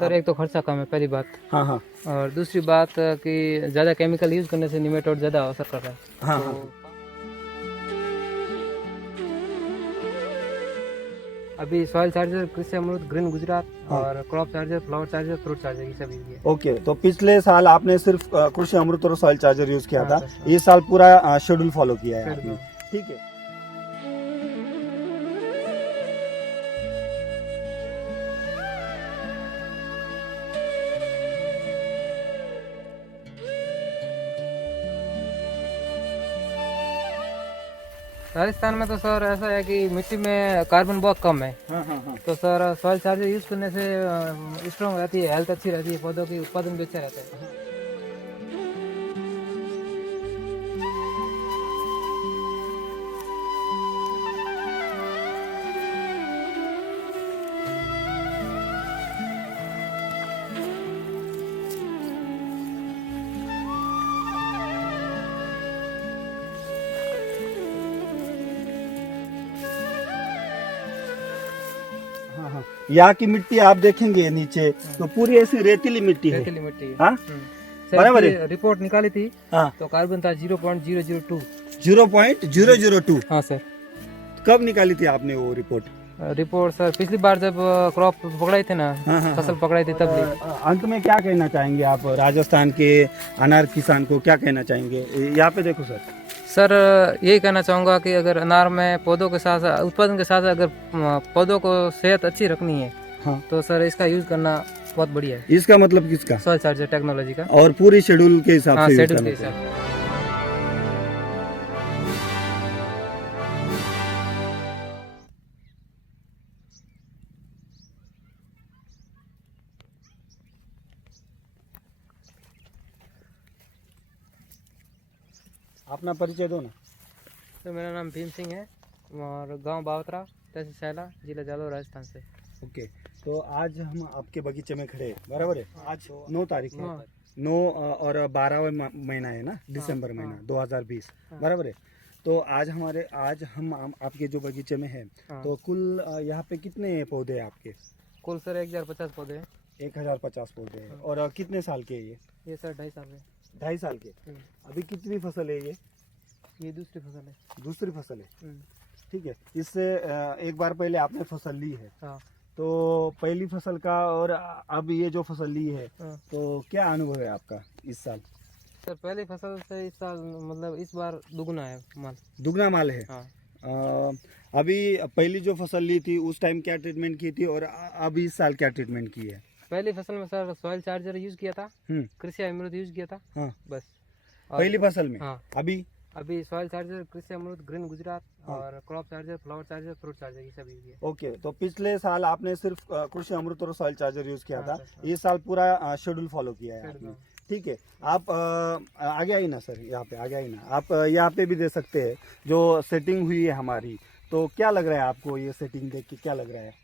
Sir एक तो खर्चा कम है पहली बात, हाँ हाँ और दूसरी बात कि ज़्यादा केमिकल यूज़ करने से निमेटोड ज़्यादा असर कर रहा है। हाँ तो हाँ अभी सॉइल चार्जर, कृषि अमृत, ग्रीन गुजरात हाँ। और crop charger, flower charger, fruit charger, ये सब यूज़ किया। ओके, तो पिछले साल आपने सिर्फ कृषि अमृत और सॉइल चार्जर यूज किया हाँ, था, सर, हाँ। इस साल पूरा शेड्यूल फॉलो किया है शेड्यूल, आपने, ठीक है। राजस्थान में तो सर ऐसा है कि मिट्टी में कार्बन बहुत कम है, हाँ हाँ हाँ। तो सर सॉइल चार्जर यूज़ करने से स्ट्रॉन्ग रहती है, हेल्थ अच्छी रहती है, पौधों की उत्पादन भी अच्छा रहता है। हाँ हाँ, यहाँ की मिट्टी आप देखेंगे नीचे तो पूरी ऐसी रेतीली मिट्टी है। रेतीली मिट्टी है। हाँ सर बराबर है। इसकी रिपोर्ट निकाली थी, हाँ, तो कार्बन था 0.002। 0.002। हाँ सर। कब निकाली थी आपने वो रिपोर्ट? रिपोर्ट सर पिछली बार जब क्रॉप पकड़ाई थी ना, हाँ, हाँ, फसल पकड़ाई थी तब ली। अंत में क्या कहना चाहेंगे आप राजस्थान के अनार किसान को, क्या कहना चाहेंगे? यहाँ पे देखो सर। सर यही कहना चाहूँगा कि अगर अनार में पौधों के साथ उत्पादन के साथ अगर पौधों को सेहत अच्छी रखनी है, हाँ, तो सर इसका यूज़ करना बहुत बढ़िया है, इसका मतलब किसका? सॉइल चार्जर टेक्नोलॉजी का। और पूरी शेड्यूल के हिसाब हाँ, से यूज शेड्यूल के करना हिसाब चाहिए। से। अपना परिचय दो ना। तो मेरा नाम भीम सिंह है और गांव बावतरा, तहसील सैला, जिला जालौर, राजस्थान से। ओके, तो आज हम आपके बगीचे में खड़े हैं, बराबर है? आज 9 तारीख है, हाँ। 9 और 12वां महीना है ना, दिसंबर महीना 2020, बराबर है? तो आज हम आपके जो बगीचे में है, हाँ। तो कुल यहाँ पे कितने पौधे हैं आपके? कुल सर 1050 पौधे हैं। 1050 पौधे हैं। और कितने साल के हैं ये सर 2.5 साल है। 2.5 साल के। अभी कितनी फसल है ये दूसरी फसल है। दूसरी फसल है, ठीक है। इससे एक बार पहले आपने फसल ली है, हाँ। तो पहली फसल का और अब ये जो फसल ली है, हाँ। तो क्या अनुभव है आपका इस साल? सर पहली फसल से इस साल मतलब इस बार दुगना है माल। दुगना माल है। हाँ। अभी पहली जो फसल ली थी उस टाइम क्या ट्रीटमेंट की थी और अभी इस साल क्या ट्रीटमेंट की है? पहली फसल में सर सॉइल चार्जर यूज किया था, हम्म, कृषि अमृत यूज किया था, हाँ, बस। और पहली फसल में। हाँ। अभी सॉइल चार्जर, कृषि अमृत, ग्रीन गुजरात और crop charger, flower charger, fruit charger, ये सब यूज किया। ओके, तो पिछले साल आपने सिर्फ कृषि अमृत और सॉइल चार्जर यूज किया हाँ, था, सर, हाँ। इस साल पूरा शेड्यूल फॉलो किया है शेड्यूल, आपने, ठीक है। आप आगे आई ना सर, यहाँ पे आगे आई ना आप, यहाँ पे भी दे सकते हैं जो सेटिंग हुई है हमारी। तो क्या लग रहा है आपको, ये सेटिंग देख के क्या लग रहा है?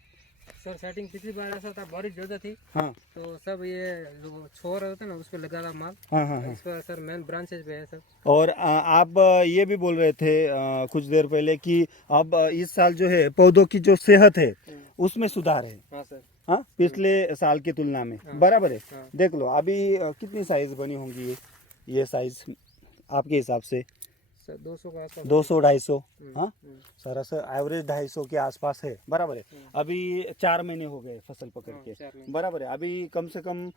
सर सेटिंग पिछली बार ऐसा था, बारिश ज़्यादा थी, हाँ तो सब ये जो छोर होता है ना उस पर लगा रहा माल। हाँ हाँ हाँ। इस पर सर मेन ब्रांचेज पे है सर। और आप ये भी बोल रहे थे कुछ देर पहले कि अब इस साल जो है पौधों की जो सेहत है उसमें सुधार है। हाँ सर। हाँ, पिछले साल की तुलना में, हाँ। बराबर है। हाँ। देख लो अभी कितनी साइज बनी होंगी ये साइज आपके हिसाब से? सर 200 का आसपास। 200-250, हाँ, हम्म। सरासर एवरेज 250 के आसपास है, बराबर है। अभी 4 महीने हो गए फसल पकड़ हाँ, के, 4 महीने। बराबर है। अभी कम से कम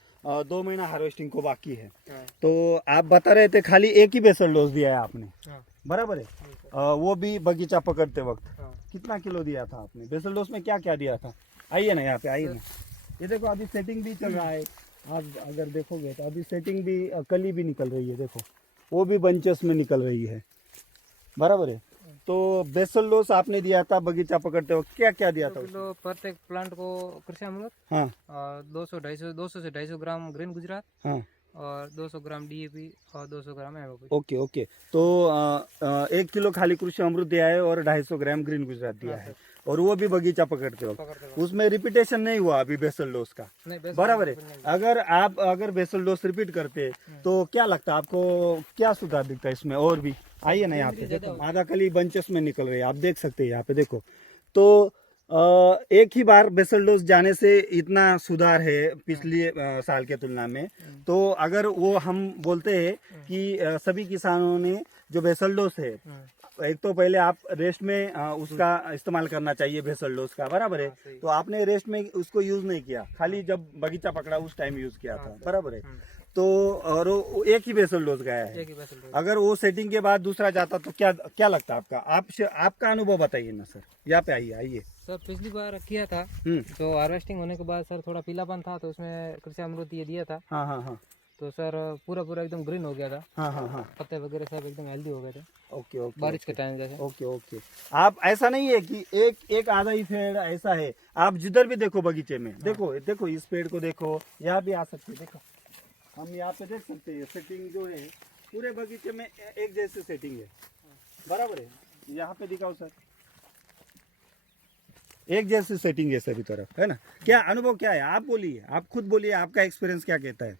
2 महीना हार्वेस्टिंग को बाकी है। हाँ। तो आप बता रहे थे खाली एक ही बेसल डोज दिया है आपने, हाँ। बराबर है? हाँ, सर। वो भी बगीचा पकड़ते वक्त हाँ। कितना किलो दिया था आपने? बेसल डोज में क्या क्या दिया था? आइए ना यहाँ पे, आइए ना। ये देखो अभी सेटिंग भी चल रहा है, आप अगर देखोगे तो अभी सेटिंग भी, कली भी निकल रही है, देखो वो भी बंचेस में निकल रही है, बराबर है। तो बेसल डोज आपने दिया था बगीचा पकड़ते वक्त, क्या क्या दिया था? 2 किलो प्रत्येक प्लांट को कृषि अमृत, हाँ और 200 से 250 ग्राम ग्रीन गुजरात, हाँ, और 200 ग्राम डीएपी और 200 ग्राम एमओपी। Okay okay. तो 1 किलो खाली कृषि अमृत दिया है और 250 ग्राम ग्रीन गुजरात दिया हाँ, है, और वो भी बगीचा पकड़ते वक्त। पकड़ते वक्त। उसमें रिपीटेशन नहीं हुआ अभी बेसल डोज का, नहीं, बेसल बराबर है। डोज नहीं। अगर आप बेसल डोज रिपीट करते तो क्या लगता है आपको, क्या सुधार दिखता है इसमें? और भी आइए ना यहाँ पे, देखो आधा कली बंचेस में निकल रही है, आप देख सकते हैं यहाँ पे, देखो। तो एक ही बार बेसल डोज जाने से इतना सुधार है पिछली साल के तुलना में। तो अगर वो हम बोलते हैं कि सभी किसानों ने जो बेसल डोज है, एक तो पहले आप रेस्ट में उसका इस्तेमाल करना चाहिए बेसल डोज का, बराबर है। तो आपने रेस्ट में उसको यूज नहीं किया, खाली जब बगीचा पकड़ा उस टाइम यूज किया था, बराबर है। तो और वो एक ही बेसल डोज गया है। एक ही बेसल डोज। अगर वो सेटिंग के बाद दूसरा जाता तो क्या क्या लगता आपका? आपका अनुभव बताइए ना सर, यहाँ पे आइए। सर पिछली बार किया था, तो हार्वेस्टिंग होने के बाद सर थोड़ा पीलापन था, तो उसमें कृषि अमृत ये दिया था। हाँ। तो सर पूरा एकदम ग्रीन हो गया था। हाँ। पत्ते वगैरह सब एकदम हेल्दी हो गए थे। ओके। बारिश के टाइम जैसे। ओके। आप ऐसा नहीं है कि एक आधा ही पेड़ ऐसा है, आप जिधर भी देखो बगीचे में, देखो इस पेड़ को देखो, यहाँ भी आ सकते, देखो हम यहाँ पे देख सकते हैं सेटिंग जो है पूरे बगीचे में एक जैसी सेटिंग है, बराबर है। यहाँ पे दिखाओ सर, एक जैसी सेटिंग है सभी तरफ, है ना। क्या अनुभव क्या है, आप बोलिए, आप खुद बोलिए, आपका एक्सपीरियंस क्या कहता है?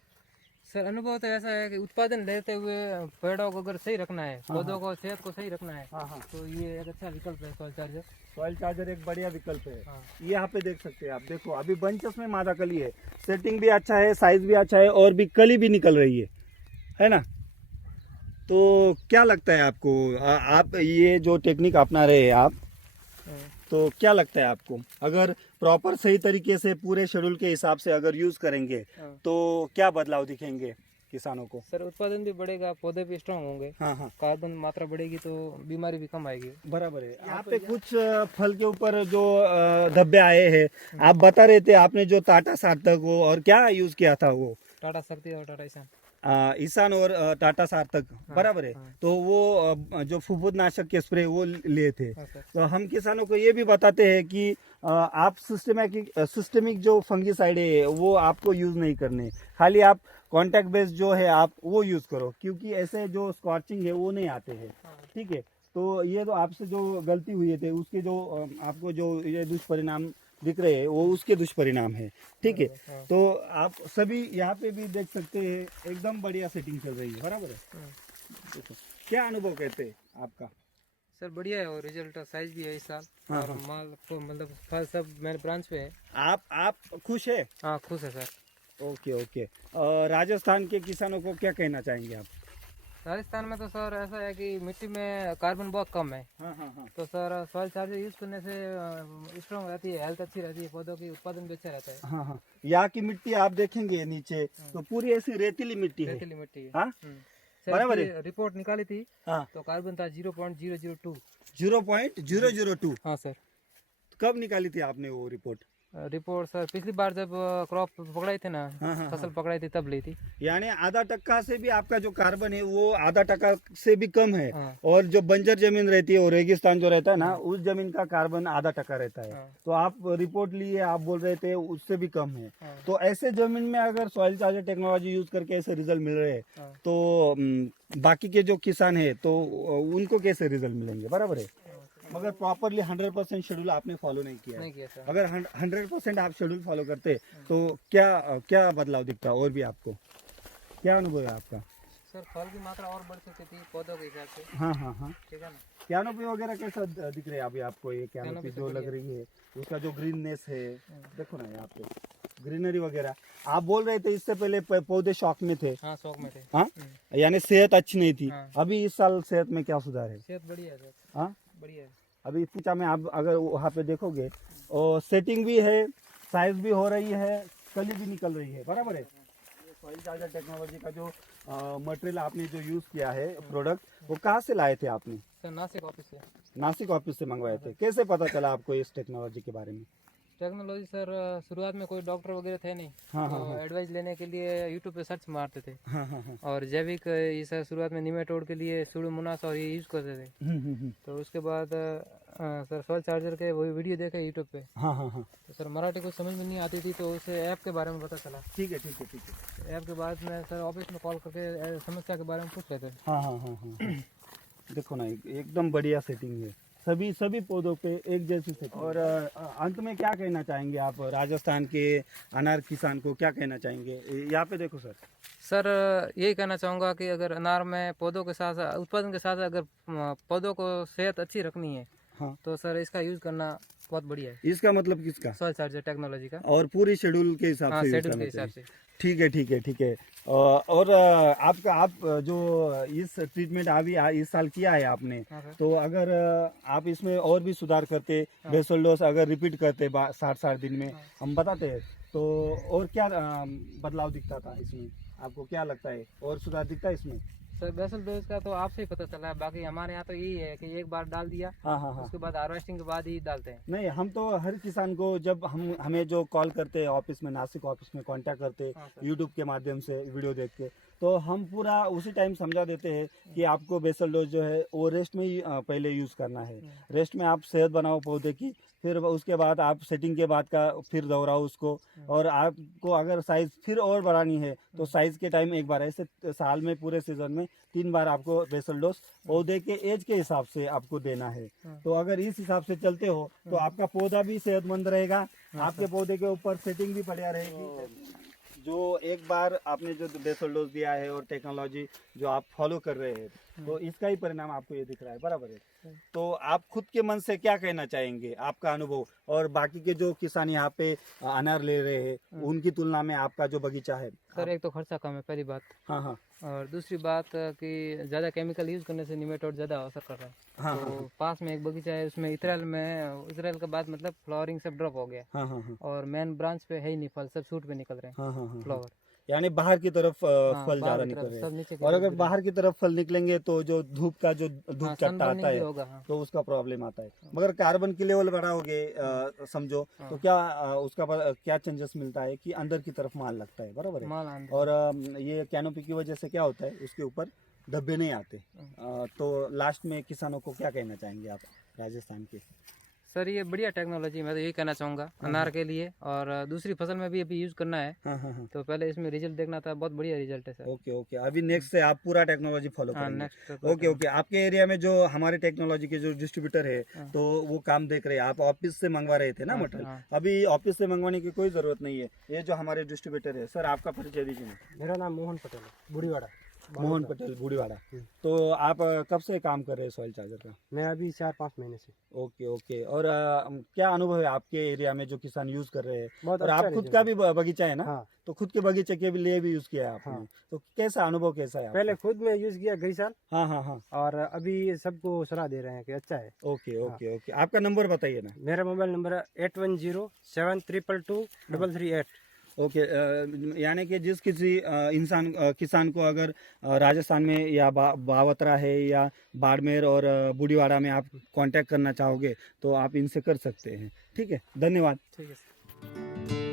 सर अनुभव तो ऐसा है कि उत्पादन लेते हुए पेड़ों को अगर सही रखना है, पौधों को सेहत को सही रखना है, तो ये एक अच्छा विकल्प है सॉइल चार्जर। सॉइल चार्जर एक बढ़िया विकल्प है। हाँ। यहाँ पे देख सकते हैं आप, देखो अभी बंचेस में मादा कली है, सेटिंग भी अच्छा है, साइज भी अच्छा है, और भी कली भी निकल रही है ना। तो क्या लगता है आपको, आप ये जो टेक्निक अपना रहे हैं आप, तो क्या लगता है आपको, अगर प्रॉपर सही तरीके से पूरे शेड्यूल के हिसाब से अगर यूज करेंगे तो क्या बदलाव दिखेंगे किसानों को? सर उत्पादन भी बढ़ेगा, पौधे भी स्ट्रांग होंगे। हाँ। कार्बन मात्रा बढ़ेगी तो बीमारी भी कम आएगी। बराबर है। यहाँ पे कुछ फल के ऊपर जो धब्बे आए हैं, आप बता रहे थे, आपने जो टाटा सार्थक वो और क्या यूज किया था, वो टाटा शक्ति और टाटा ईशान। ईशान और टाटा सार्थक, बराबर है। तो वो जो फुफुदनाशक के स्प्रे वो लिए थे। तो हम किसानों को ये भी बताते हैं कि आप सिस्टमिक जो फंगीसाइड है वो आपको यूज नहीं करने, खाली आप कॉन्टैक्ट बेस्ड जो है आप वो यूज करो, क्योंकि ऐसे जो स्कॉचिंग है वो नहीं आते हैं, ठीक है। तो ये तो आपसे जो गलती हुई थे उसके जो आपको जो ये दुष्परिणाम दिख रहे हैं वो उसके दुष्परिणाम है, ठीक है। तो आप सभी यहाँ पे भी देख सकते हैं एकदम बढ़िया सेटिंग चल रही है, बराबर है। देखो क्या अनुभव कहते हैं आपका? सर बढ़िया है, और रिजल्ट साइज भी है इस साल। और माल तो मतलब फल सब मेरे ब्रांच पे है। आप खुश है? हाँ खुश है सर। ओके। राजस्थान के किसानों को क्या कहना चाहेंगे आप? राजस्थान में तो सर ऐसा है कि मिट्टी में कार्बन बहुत कम है। हाँ। तो सर सॉइल चार्जर यूज करने से स्ट्रॉन्ग रहती है, हेल्थ अच्छी रहती है, पौधों की उत्पादन भी अच्छा रहता है। हाँ। यहाँ की मिट्टी आप देखेंगे नीचे तो पूरी ऐसी रेतीली मिट्टी है। रेतीली मिट्टी है। हाँ सर बराबर इसकी रिपोर्ट निकाली थी। हाँ। तो कार्बन था 0.002। 0.002। हाँ सर। कब निकाली थी आपने वो रिपोर्ट? रिपोर्ट सर पिछली बार जब क्रॉप पकड़ाई थी ना, फसल पकड़ाई थी तब ली थी। यानी आधा टक्का से भी आपका जो कार्बन है वो आधा टक्का से भी कम है। हाँ। और जो बंजर जमीन रहती है और रेगिस्तान जो रहता है ना, उस जमीन का कार्बन आधा टक्का रहता है। हाँ। तो आप रिपोर्ट लिए, आप बोल रहे थे उससे भी कम है। हाँ। तो ऐसे जमीन में अगर सॉइल चार्जर टेक्नोलॉजी यूज करके ऐसे रिजल्ट मिल रहे हैं, हाँ। तो बाकी के जो किसान है तो उनको कैसे रिजल्ट मिलेंगे, बराबर है। मगर प्रॉपरली 100% शेड्यूल आपने फॉलो नहीं किया नहीं किया सर। अगर 100% आप शेड्यूल फॉलो करते तो क्या बदलाव दिखता, और भी आपको क्या अनुभव है आपका? सर फल की मात्रा और बढ़ सकती थी पौधों के हिसाब से। हाँ। ठीक है ना। कैनोपी वगैरह कैसा दिख रहा है अभी आपको? ये कैनोपी जो लग रही है उसका जो ग्रीननेस है, देखो ना यहाँ पे ग्रीनरी वगैरह। आप बोल रहे थे इससे पहले पौधे शौक में थे। हाँ शौक में थे। हाँ, यानी सेहत अच्छी नहीं थी। हाँ। अभी इस साल सेहत में क्या सुधार है? सेहत बढ़िया है सर। हाँ बढ़िया है। अभी पूछा मैं, आप अगर वहाँ पे देखोगे और सेटिंग भी है, साइज भी हो रही है, कली भी निकल रही है, बराबर है। सॉइल चार्जर टेक्नोलॉजी का जो मटेरियल आपने जो यूज किया है प्रोडक्ट, वो कहाँ से लाए थे आपने? सर नासिक ऑफिस से। नासिक ऑफिस से मंगवाए थे। कैसे पता चला आपको इस टेक्नोलॉजी के बारे में? टेक्नोलॉजी सर शुरुआत में कोई डॉक्टर वगैरह थे नहीं। हाँ, तो एडवाइस लेने के लिए यूट्यूब पे सर्च मारते थे। हाँ। और जैविक ये सर शुरुआत में निमेटोड के लिए सुडोमोनास और ये यूज करते थे। तो उसके बाद सर सॉइल चार्जर के वही वीडियो देखे यूट्यूब पे। हाँ। तो सर मराठी कुछ समझ में नहीं आती थी, तो उसे ऐप के बारे में पता चला। ठीक है। ऐप के बाद में सर ऑफिस में कॉल करके समस्या के बारे में पूछ रहे थे। हाँ। देखो ना एकदम बढ़िया सेटिंग है, सभी पौधों पे एक जैसी सेटिंग। और अंत में क्या कहना चाहेंगे आप राजस्थान के अनार किसान को, क्या कहना चाहेंगे? यहाँ पे देखो सर यही कहना चाहूँगा कि अगर अनार में पौधों के साथ उत्पादन के साथ अगर पौधों को सेहत अच्छी रखनी है, हाँ। तो सर इसका यूज करना बहुत बढ़िया है, इसका मतलब किसका? सॉइल चार्जर टेक्नोलॉजी का। और पूरी शेड्यूल के हिसाब हाँ, से यूज शेड्यूल करना के हिसाब चाहिए। से। ठीक है ठीक है ठीक है। और आप जो इस ट्रीटमेंट अभी इस साल किया है आपने, हाँ सर। तो अगर आप इसमें और भी सुधार करते, हाँ। बेसल डोज अगर रिपीट करते 60 दिन में, हाँ। हम बताते हैं, तो और क्या बदलाव दिखता था इसमें? आपको क्या लगता है और सुधार दिखता है इसमें? सर बेसल डोज का तो आपसे ही पता चला है, बाकी हमारे यहाँ तो यही है कि एक बार डाल दिया, हाँ हाँ हाँ। उसके बाद हार्वेस्टिंग के बाद ही डालते हैं। नहीं, हम तो हर किसान को जब हमें जो कॉल करते हैं ऑफिस में, नासिक ऑफिस में कांटेक्ट करते हाँ हैं सर। यूट्यूब के माध्यम से वीडियो देख के, तो हम पूरा उसी टाइम समझा देते हैं कि आपको बेसल डोज जो है वो रेस्ट में ही पहले यूज़ करना है। रेस्ट में आप सेहत बनाओ पौधे की, फिर उसके बाद आप सेटिंग के बाद का फिर दोहराओ उसको, और आपको अगर साइज फिर और बढ़ानी है तो साइज के टाइम एक बार, ऐसे साल में पूरे सीजन में 3 बार आपको बेसल डोज पौधे के एज के हिसाब से आपको देना है। तो अगर इस हिसाब से चलते हो तो आपका पौधा भी सेहतमंद रहेगा, आपके पौधे के ऊपर सेटिंग भी बढ़िया रहेगी। जो एक बार आपने जो बेसल डोज दिया है और टेक्नोलॉजी जो आप फॉलो कर रहे हैं, तो इसका ही परिणाम आपको ये दिख रहा है, बराबर है। तो आप खुद के मन से क्या कहना चाहेंगे, आपका अनुभव, और बाकी के जो किसान यहाँ पे अनार ले रहे हैं उनकी तुलना में आपका जो बगीचा है? सर एक तो खर्चा कम है पहली बात, हाँ हाँ और दूसरी बात कि ज़्यादा केमिकल यूज़ करने से निमेटोड ज़्यादा असर कर रहा है। हाँ तो पास में एक बगीचा है, उसमें इजराइल के बाद मतलब फ्लावरिंग सब ड्रॉप हो गया, हाँ हाँ हाँ और मेन ब्रांच पे है ही नहीं फल, सब शूट पे निकल रहे हैं हाँ हाँ हाँ। फ्लावर। यानी बाहर की तरफ फल ज्यादा बाहर की निकल तरफ रहे सब हैं, नीचे की और तरफ अगर गिर बाहर की तरफ फल निकलेंगे तो जो धूप हाँ, चट्टा sunburning आता भी है होगा। हाँ। तो उसका प्रॉब्लम आता है। मगर कार्बन की लेवल बढ़ाओगे समझो, तो क्या उसका क्या चेंजेस मिलता है कि अंदर की तरफ माल लगता है, बराबर है। माल आंदे। और ये कैनोपी की वजह से क्या होता है, उसके ऊपर धब्बे नहीं आते। तो लास्ट में किसानों को क्या कहना चाहेंगे आप राजस्थान के? सर ये बढ़िया टेक्नोलॉजी, मैं तो यही कहना चाहूँगा अनार के लिए, और दूसरी फसल में भी अभी यूज़ करना है। हाँ हाँ हाँ। तो पहले इसमें रिजल्ट देखना था, बहुत बढ़िया रिजल्ट है सर। ओके ओके, अभी नेक्स्ट से आप पूरा टेक्नोलॉजी फॉलो हाँ, करेंगे। नेक्स्ट ओके ओके, आपके एरिया में जो हमारे टेक्नोलॉजी के जो डिस्ट्रीब्यूटर है, तो वो काम देख रहे हैं, आप ऑफिस से मंगवा रहे थे ना मटेरियल, हाँ। अभी ऑफिस से मंगवाने की कोई जरूरत नहीं है। ये जो हमारे डिस्ट्रीब्यूटर है, सर आपका परिचय दीजिए। मेरा नाम मोहन पटेल है, बुढ़ीवाड़ा। मोहन पटेल, बूढ़ीवाड़ा। तो आप कब से काम कर रहे हैं सॉइल चार्जर का? मैं अभी 4-5 महीने से। ओके ओके, और क्या अनुभव है आपके एरिया में जो किसान यूज कर रहे हैं? बहुत और अच्छा आप खुद result का है। भी बगीचा है ना? हाँ। तो खुद के बगीचे के लिए भी यूज किया है आपने? हाँ। तो कैसा अनुभव, कैसा है आपका? पहले खुद में यूज किया गई साल, हाँ हाँ हाँ। और अभी सबको सलाह दे रहे हैं कि अच्छा है। ओके ओके ओके, आपका नंबर बताइए ना। मेरा मोबाइल नंबर है 8107222338। ओके, यानी कि जिस किसी किसान को अगर राजस्थान में या बावतरा है या बाड़मेर और बूढ़ीवाड़ा में आप कांटेक्ट करना चाहोगे तो आप इनसे कर सकते हैं। ठीक है, धन्यवाद। ठीक है सर।